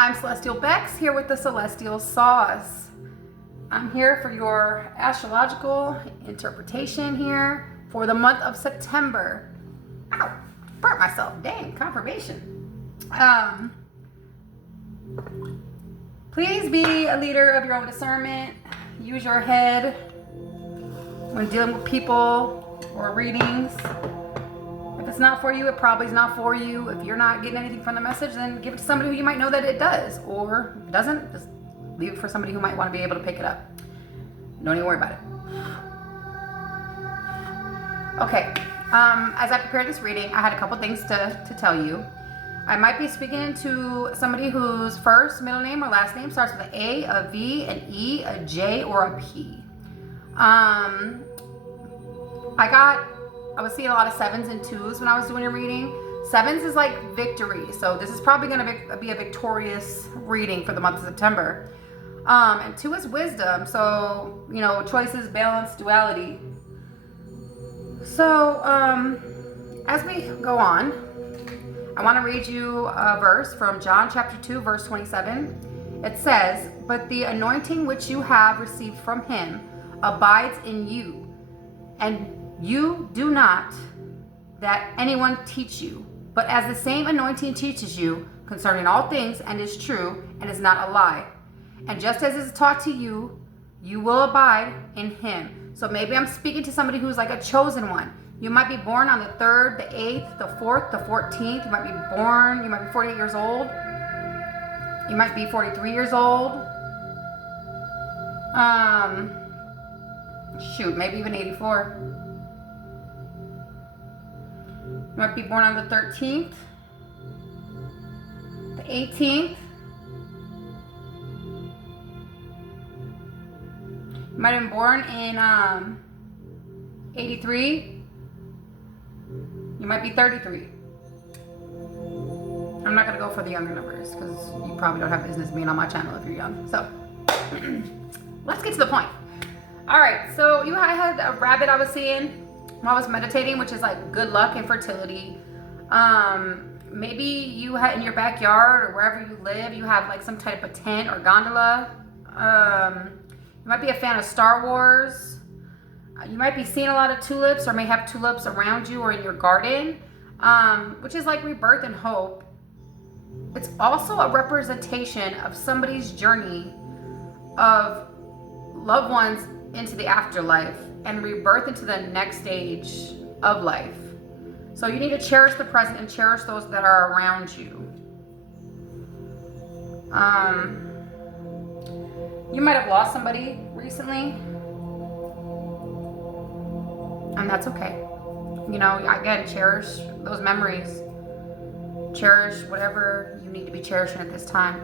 I'm Celestial Bex here with the Celestial Sauce. I'm here for your astrological interpretation here for the month of September. Ow, burnt myself. Dang, confirmation. Please be a leader of your own discernment. Use your head when dealing with people or readings. If it's not for you, it probably is not for you. If you're not getting anything from the message, then give it to somebody who you might know that it does. Or if it doesn't, just leave it for somebody who might want to be able to pick it up. Don't even worry about it. Okay, as I prepared this reading, I had a couple things to tell you. I might be speaking to somebody whose first, middle name, or last name starts with an A, a V, an E, a J, or a P. I was seeing a lot of 7s and 2s when I was doing a reading. 7s is like victory, so this is probably going to be a victorious reading for the month of September. And 2 is wisdom, so, you know, choices, balance, duality. So, as we go on, I want to read you a verse from John chapter 2, verse 27. It says, "But the anointing which you have received from him abides in you, and you do not that anyone teach you, but as the same anointing teaches you concerning all things, and is true, and is not a lie. And just as is taught to you, you will abide in him." So maybe I'm speaking to somebody who's like a chosen one. You might be born on the 3rd, the 8th, the 4th, the 14th. You might be 48 years old. You might be 43 years old. Maybe even 84. You might be born on the 13th, the 18th. You might have been born in 83. You might be 33. I'm not going to go for the younger numbers because you probably don't have business being on my channel if you're young. So let's get to the point. All right, so I had a rabbit I was seeing while I was meditating, which is like good luck and fertility. Maybe you had in your backyard or wherever you live, you have like some type of tent or gondola. You might be a fan of Star Wars. You might be seeing a lot of tulips, or may have tulips around you or in your garden, which is like rebirth and hope. It's also a representation of somebody's journey of loved ones into the afterlife and rebirth into the next stage of life. So you need to cherish the present and cherish those that are around you. You might have lost somebody recently, and that's okay. You know, again, cherish those memories. Cherish whatever you need to be cherishing at this time.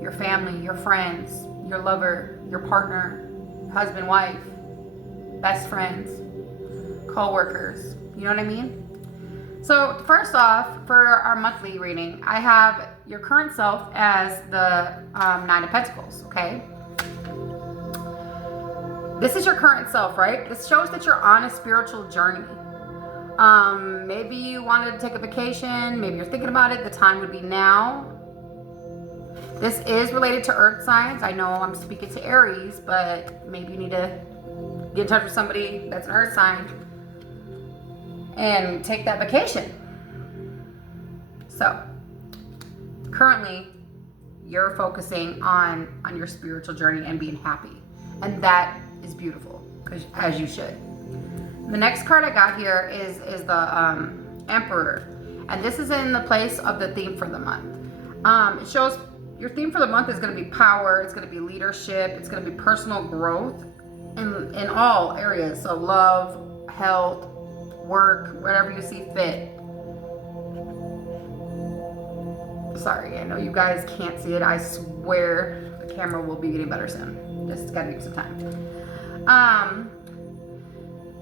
Your family, your friends, your lover, your partner, husband, wife, best friends, co-workers. You know what I mean? So first off, for our monthly reading, I have your current self as the 9 of Pentacles, okay? This is your current self, right? This shows that you're on a spiritual journey. Maybe you wanted to take a vacation. Maybe you're thinking about it. The time would be now. This is related to earth signs. I know I'm speaking to Aries, but maybe you need to get in touch with somebody that's an earth sign and take that vacation. So currently you're focusing on your spiritual journey and being happy. And that is beautiful, as you should. The next card I got here is the Emperor, and this is in the place of the theme for the month. It shows your theme for the month is going to be power, it's going to be leadership, it's going to be personal growth in all areas, so love, health, work, whatever you see fit. Sorry, I know you guys can't see it. I swear the camera will be getting better soon. Just gotta give some time.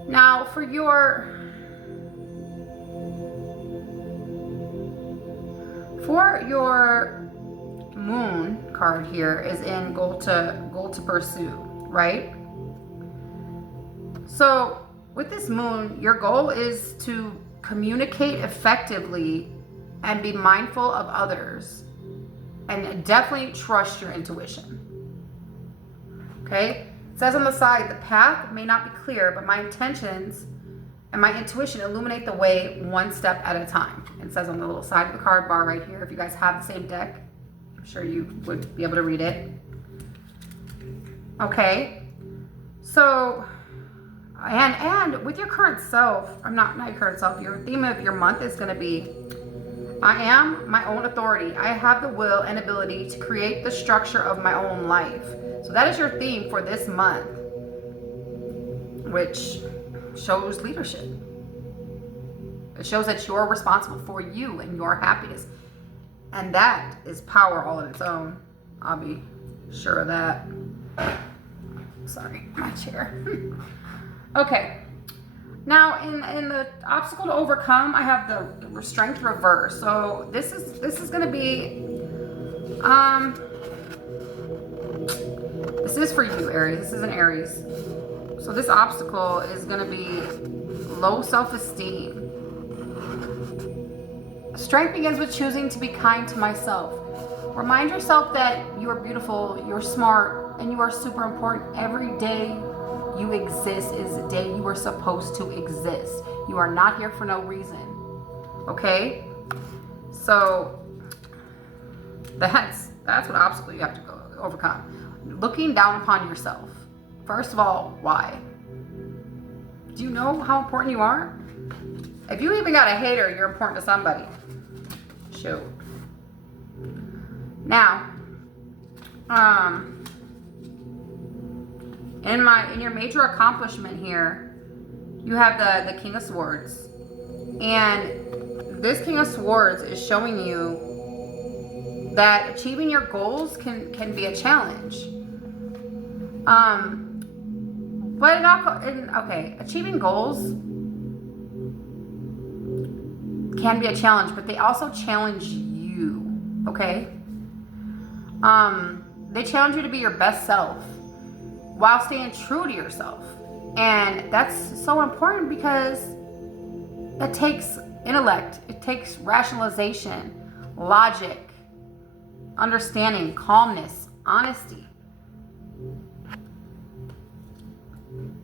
Now for your moon card here is in goal to pursue, right? So with this moon, your goal is to communicate effectively and be mindful of others. And definitely trust your intuition. Okay? It says on the side, the path may not be clear, but my intentions and my intuition illuminate the way one step at a time. It says on the little side of the card bar right here. If you guys have the same deck, I'm sure you would be able to read it. Okay? So, and with your current self, not your current self, your theme of your month is going to be, I am my own authority. I have the will and ability to create the structure of my own life. So that is your theme for this month, which shows leadership. It shows that you're responsible for you and your happiness. And that is power all on its own. I'll be sure of that. Sorry, my chair. Okay. Now in the obstacle to overcome, I have the strength reverse. So this is gonna be this is for you, Aries. This is an Aries. So this obstacle is gonna be low self-esteem. Strength begins with choosing to be kind to myself. Remind yourself that you are beautiful, you're smart, and you are super important. Every day you exist is a day you are supposed to exist. You are not here for no reason. Okay? So that's what obstacle you have to overcome. Looking down upon yourself. First of all, why? Do you know how important you are? If you even got a hater, you're important to somebody. Shoot. Now, in your major accomplishment here, you have the King of Swords. And this King of Swords is showing you that achieving your goals can be a challenge. Achieving goals can be a challenge, but they also challenge you, okay? They challenge you to be your best self while staying true to yourself. And that's so important because it takes intellect, it takes rationalization, logic, understanding, calmness, honesty.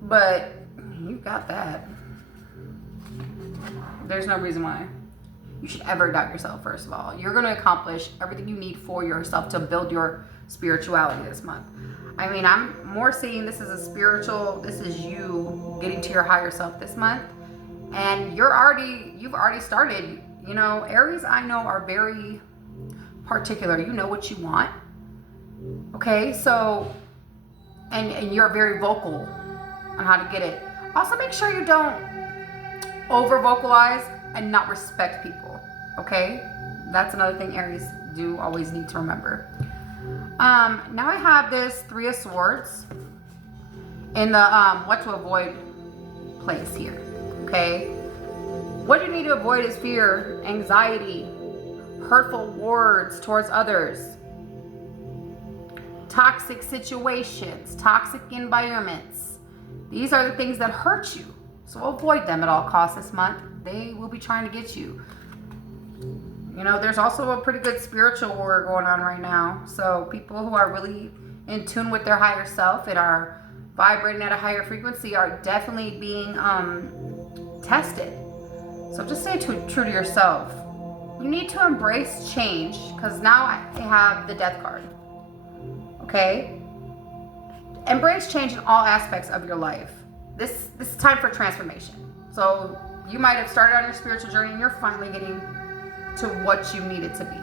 But you got that. There's no reason why you should ever doubt yourself, first of all. You're going to accomplish everything you need for yourself to build your spirituality this month. I mean, I'm more seeing this as this is you getting to your higher self this month. And you've already started. You know, Aries, I know, are very particular. You know what you want. Okay, so, and you're very vocal on how to get it. Also, make sure you don't over vocalize and not respect people. Okay, that's another thing Aries do always need to remember. Now I have this Three of Swords in the what to avoid place here. Okay, what you need to avoid is fear, anxiety, hurtful words towards others, toxic situations, toxic environments. These are the things that hurt you. So avoid them at all costs this month. They will be trying to get you. You know, there's also a pretty good spiritual war going on right now. So people who are really in tune with their higher self and are vibrating at a higher frequency are definitely being tested. So just stay true to yourself. You need to embrace change, because now I have the Death card. Okay? Embrace change in all aspects of your life. This is time for transformation. So you might have started on your spiritual journey and you're finally getting to what you need it to be.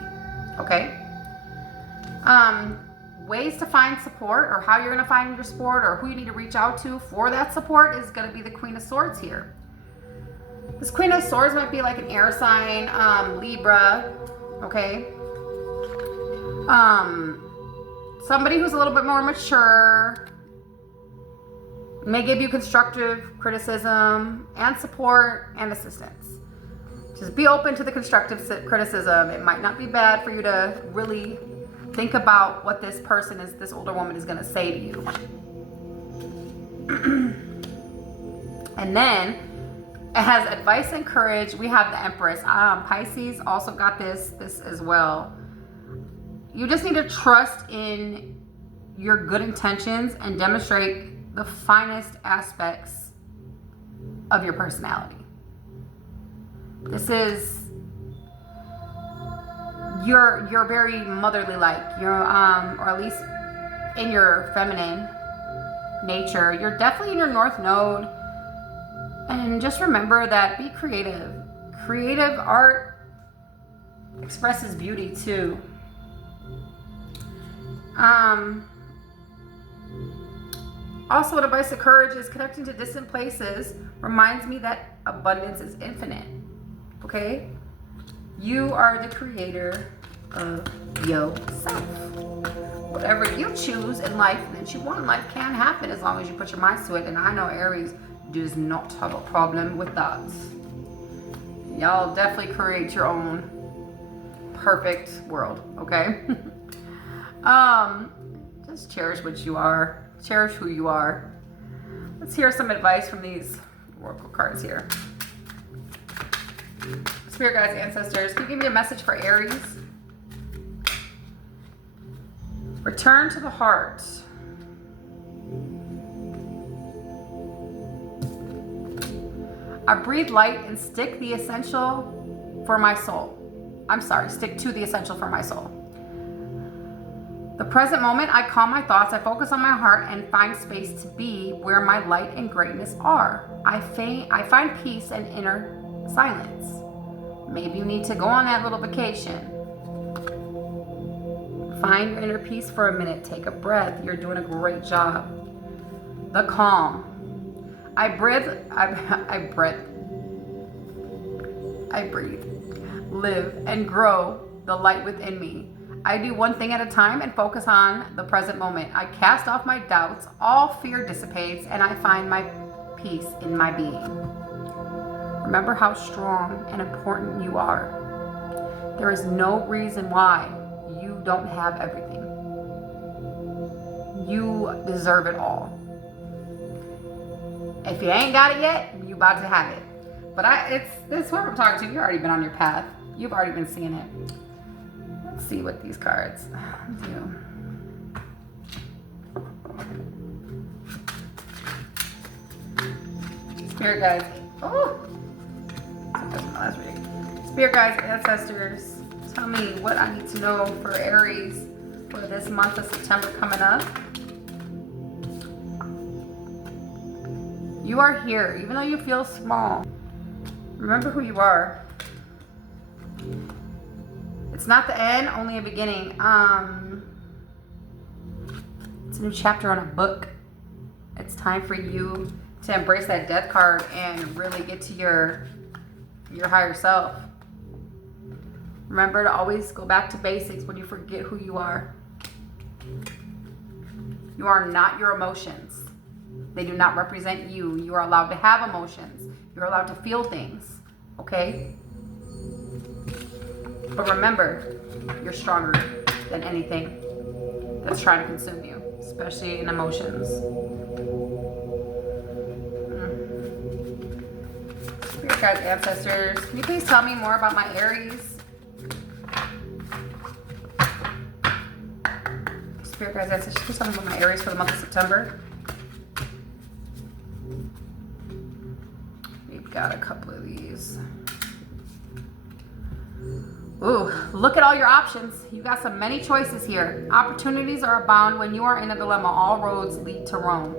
Okay? Ways to find support, or how you're going to find your support, or who you need to reach out to for that support is going to be the Queen of Swords here. This Queen of Swords might be like an air sign, Libra, okay? Somebody who's a little bit more mature, may give you constructive criticism and support and assistance. Just be open to the constructive criticism. It might not be bad for you to really think about what this older woman is going to say to you. And then it has advice and courage. We have the Empress. Pisces also got this as well. You just need to trust in your good intentions and demonstrate the finest aspects of your personality. This is, you're very motherly like. You're or at least in your feminine nature. You're definitely in your North Node. And just remember that be creative. Creative art expresses beauty too. Also, an advice of courage is connecting to distant places reminds me that abundance is infinite. Okay? You are the creator of yourself. Whatever you choose in life that you want in life can happen as long as you put your minds to it. And I know Aries does not have a problem with that. Y'all definitely create your own perfect world, okay? Just cherish what you are. Cherish who you are. Let's hear some advice from these oracle cards here. Spirit guides, ancestors, can you give me a message for Aries? Return to the heart. I breathe light and stick the essential for my soul. I'm sorry, stick to the essential for my soul. The present moment, I calm my thoughts, I focus on my heart and find space to be where my light and greatness are. I find peace and inner silence. Maybe you need to go on that little vacation. Find your inner peace for a minute. Take a breath. You're doing a great job. The calm. I breathe, live, and grow the light within me. I do one thing at a time and focus on the present moment. I cast off my doubts, all fear dissipates, and I find my peace in my being. Remember how strong and important you are. There is no reason why you don't have everything. You deserve it all. If you ain't got it yet, you about to have it. But this whoever I'm talking to, you've already been on your path. You've already been seeing it. Let's see what these cards do. Spirit guides. Oh! That's my last reading. Spirit guides, ancestors, tell me what I need to know for Aries for this month of September coming up. You are here, even though you feel small. Remember who you are. It's not the end, only a beginning. It's a new chapter on a book. It's time for you to embrace that death card and really get to your higher self. Remember to always go back to basics when you forget who you are. You are not your emotions. They do not represent you. You are allowed to have emotions. You're allowed to feel things, okay? But remember, you're stronger than anything that's trying to consume you, especially in emotions. Spirit guides, ancestors, can you please tell me more about my Aries? Spirit guides, ancestors, please tell me about my Aries for the month of September. We've got a couple of these. Ooh, look at all your options. You got so many choices here. Opportunities are abound when you are in a dilemma. All roads lead to Rome.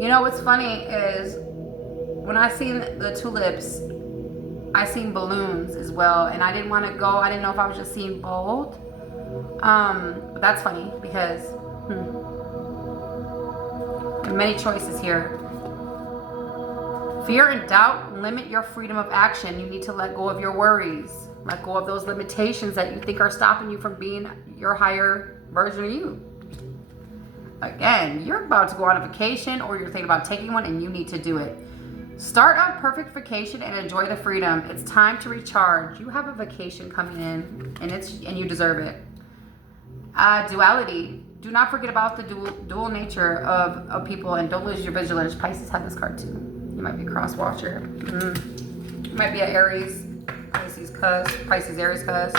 You know what's funny is when I seen the tulips, I seen balloons as well, and I didn't want to go. I didn't know if I was just seeing bold. But that's funny because many choices here. Fear and doubt limit your freedom of action. You need to let go of your worries. Let go of those limitations that you think are stopping you from being your higher version of you. Again, you're about to go on a vacation or you're thinking about taking one and you need to do it. Start on perfect vacation and enjoy the freedom. It's time to recharge. You have a vacation coming in and you deserve it. Duality. Do not forget about the dual nature of people and don't lose your vigilance. Pisces have this card too. You might be a cross watcher. You might be an Aries. Pisces, Aries, cuz.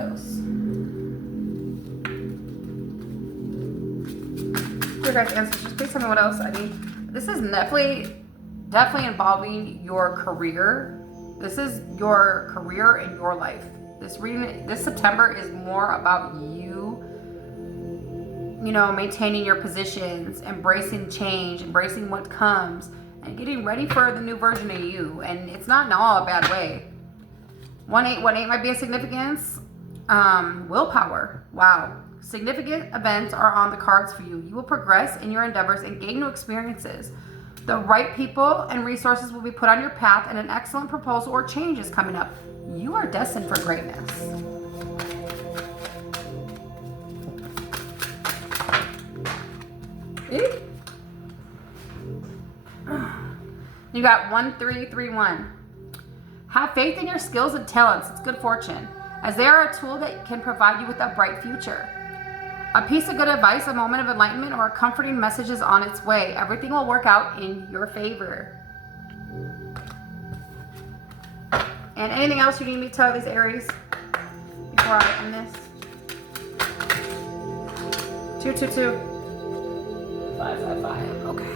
dose. Dear guys, ancestors, please tell me what else I need. This is definitely involving your career. This is your career and your life. This reading, this September is more about you, you know, maintaining your positions, embracing change, embracing what comes, and getting ready for the new version of you. And it's not in all a bad way. 1818 might be a significance. Willpower. Wow. Significant events are on the cards for you. You will progress in your endeavors and gain new experiences. The right people and resources will be put on your path, and an excellent proposal or change is coming up. You are destined for greatness. You got 1331. Have faith in your skills and talents. It's good fortune, as they are a tool that can provide you with a bright future. A piece of good advice, a moment of enlightenment, or a comforting message is on its way. Everything will work out in your favor. And anything else you need me to tell these Aries before I end this? 222. 555. Okay.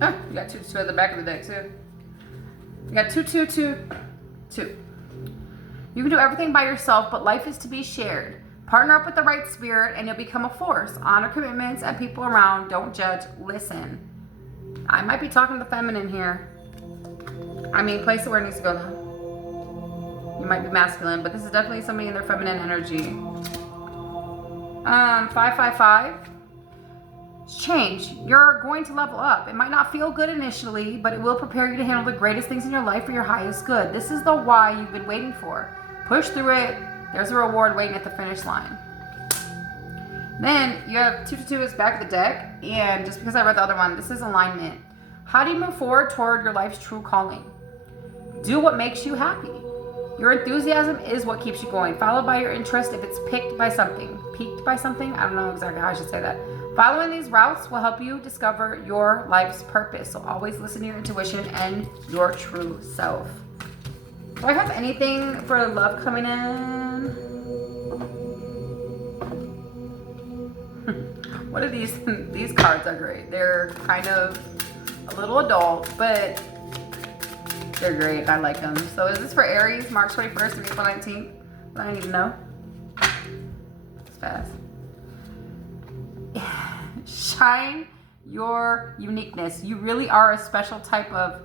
Oh, you got 2 at the back of the deck too. You got 222. You can do everything by yourself, but life is to be shared. Partner up with the right spirit and you'll become a force. Honor commitments and people around. Don't judge. Listen. I might be talking to the feminine here. I mean, place it where it needs to go though. You might be masculine, but this is definitely somebody in their feminine energy. 555. Change. You're going to level up. It might not feel good initially, but it will prepare you to handle the greatest things in your life for your highest good. This is the why you've been waiting for. Push through it. There's a reward waiting at the finish line. Then you have 222 is back of the deck, and just because I read the other one, this is alignment. How do you move forward toward your life's true calling? Do what makes you happy. Your enthusiasm is what keeps you going, followed by your interest if it's piqued by something. I don't know exactly how I should say that. Following these routes will help you discover your life's purpose. So always listen to your intuition and your true self. Do I have anything for love coming in? What are these? These cards are great. They're kind of a little adult, but they're great. I like them. So is this for Aries, March 21st to April 19th? What I need to know? It's fast. Shine your uniqueness. You really are a special type of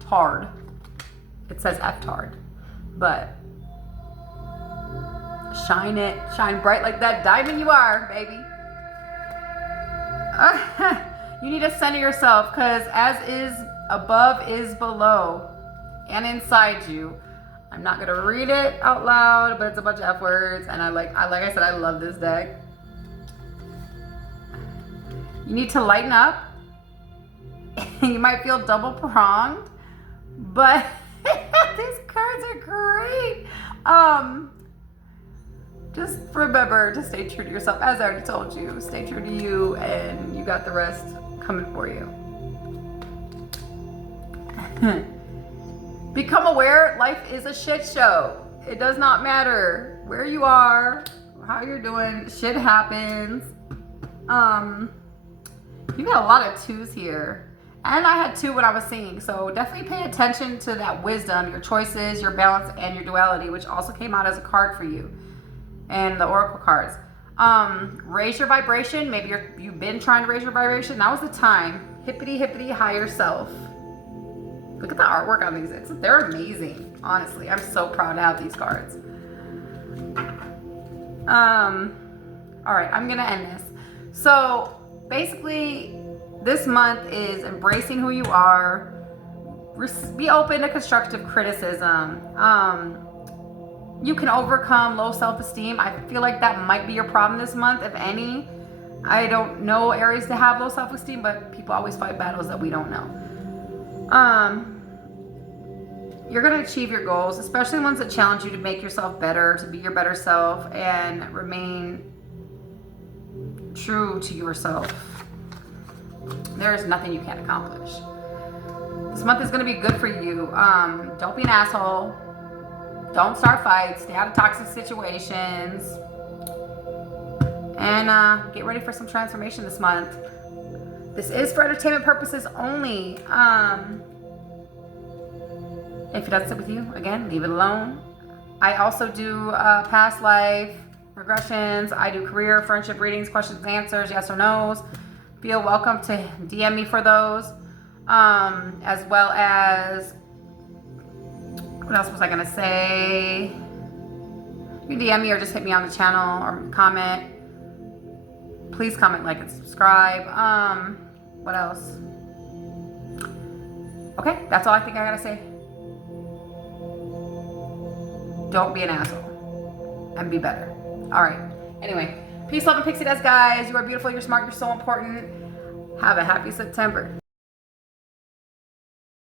tard. It says F-tard, but shine it. Shine bright like that diamond you are, baby. You need to center yourself, because as is above is below and inside you. I'm not gonna read it out loud, but it's a bunch of F words, and like I said, I love this deck. You need to lighten up. You might feel double pronged, but these cards are great. Just remember to stay true to yourself. As I already told you, stay true to you, and you got the rest coming for you. Become aware life is a shit show. It does not matter where you are, how you're doing, shit happens. You got a lot of 2s here. And I had 2 when I was singing. So definitely pay attention to that wisdom, your choices, your balance, and your duality, which also came out as a card for you. And the Oracle cards. Raise your vibration. Maybe you've been trying to raise your vibration. Now is the time. Hippity hippity higher self. Look at the artwork on these. They're amazing. Honestly, I'm so proud to have these cards. All right, I'm gonna end this. So basically, this month is embracing who you are. Be open to constructive criticism. You can overcome low self-esteem. I feel like that might be your problem this month, if any. I don't know areas to have low self-esteem, but people always fight battles that we don't know. You're going to achieve your goals, especially ones that challenge you to make yourself better, to be your better self, and remain true to yourself. There is nothing you can't accomplish. This month is going to be good for you. Don't be an asshole. Don't start fights. Stay out of toxic situations. And get ready for some transformation this month. This is for entertainment purposes only. If it doesn't sit with you, again, leave it alone. I also do past life regressions. I do career, friendship readings, questions and answers, yes or no's. Feel welcome to DM me for those. As well as, what else was I going to say? You DM me or just hit me on the channel or comment. Please comment, like, and subscribe. What else? Okay, that's all I think I gotta say. Don't be an asshole. And be better. Alright. Anyway, peace, love, and pixie dust, guys. You are beautiful, you're smart, you're so important. Have a happy September.